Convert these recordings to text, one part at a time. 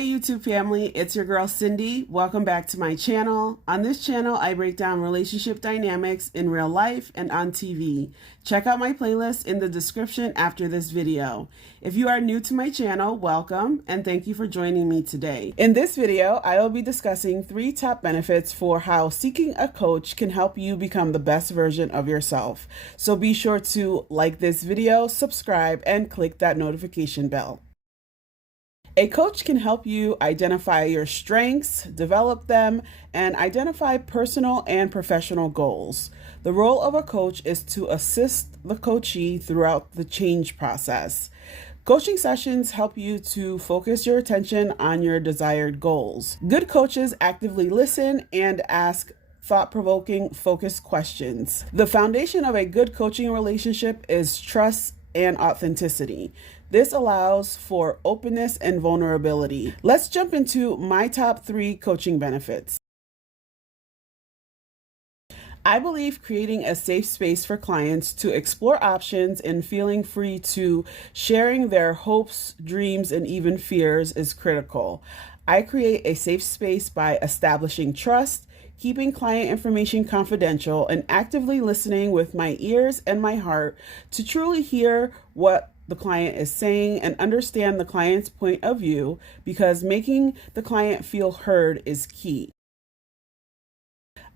Hey YouTube family, it's your girl Cindy. Welcome back to my channel. On this channel, I break down relationship dynamics in real life and on TV. Check out my playlist in the description after this video. If you are new to my channel, welcome and thank you for joining me today. In this video, I will be discussing 3 top benefits for how seeking a coach can help you become the best version of yourself. So be sure to like this video, subscribe, and click that notification bell. A coach can help you identify your strengths, develop them, and identify personal and professional goals. The role of a coach is to assist the coachee throughout the change process. Coaching sessions help you to focus your attention on your desired goals. Good coaches actively listen and ask thought-provoking, focused questions. The foundation of a good coaching relationship is trust and authenticity. This allows for openness and vulnerability. Let's jump into my top 3 coaching benefits. I believe creating a safe space for clients to explore options and feeling free to sharing their hopes, dreams, and even fears is critical. I create a safe space by establishing trust, keeping client information confidential, and actively listening with my ears and my heart to truly hear what the client is saying and understand the client's point of view, because making the client feel heard is key.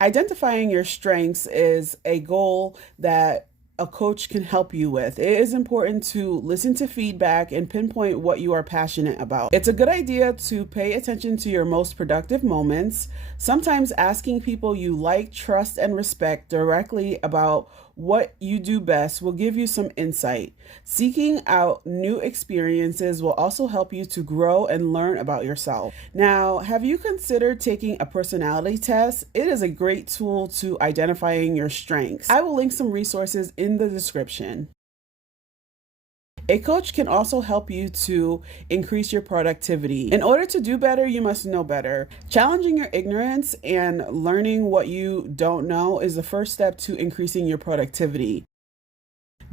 Identifying your strengths is a goal that a coach can help you with. It is important to listen to feedback and pinpoint what you are passionate about. It's a good idea to pay attention to your most productive moments. Sometimes asking people you like, trust, and respect directly about what you do best will give you some insight. Seeking out new experiences will also help you to grow and learn about yourself. Now, have you considered taking a personality test? It is a great tool to identifying your strengths. I will link some resources in the description. A coach can also help you to increase your productivity. In order to do better, you must know better. Challenging your ignorance and learning what you don't know is the first step to increasing your productivity.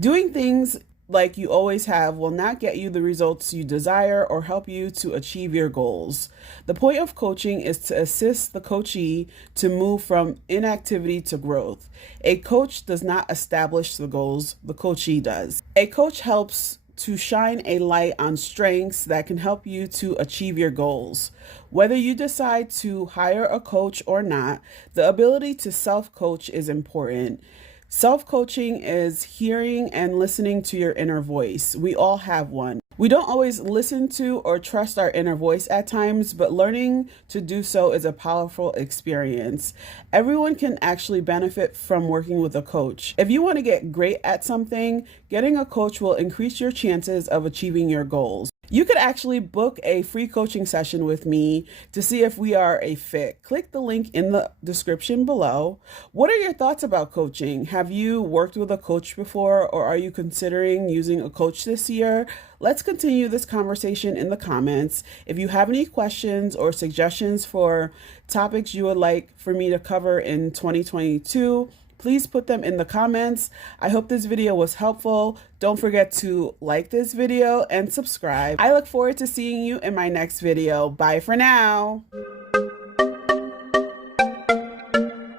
Doing things like you always have will not get you the results you desire or help you to achieve your goals. The point of coaching is to assist the coachee to move from inactivity to growth. A coach does not establish the goals, the coachee does. A coach helps to shine a light on strengths that can help you to achieve your goals. Whether you decide to hire a coach or not, the ability to self-coach is important. Self-coaching is hearing and listening to your inner voice. We all have one. We don't always listen to or trust our inner voice at times, but learning to do so is a powerful experience. Everyone can actually benefit from working with a coach. If you want to get great at something, getting a coach will increase your chances of achieving your goals. You could actually book a free coaching session with me to see if we are a fit. Click the link in the description below. What are your thoughts about coaching? Have you worked with a coach before, or are you considering using a coach this year? Let's continue this conversation in the comments. If you have any questions or suggestions for topics you would like for me to cover in 2022, please put them in the comments. I hope this video was helpful. Don't forget to like this video and subscribe. I look forward to seeing you in my next video. Bye for now.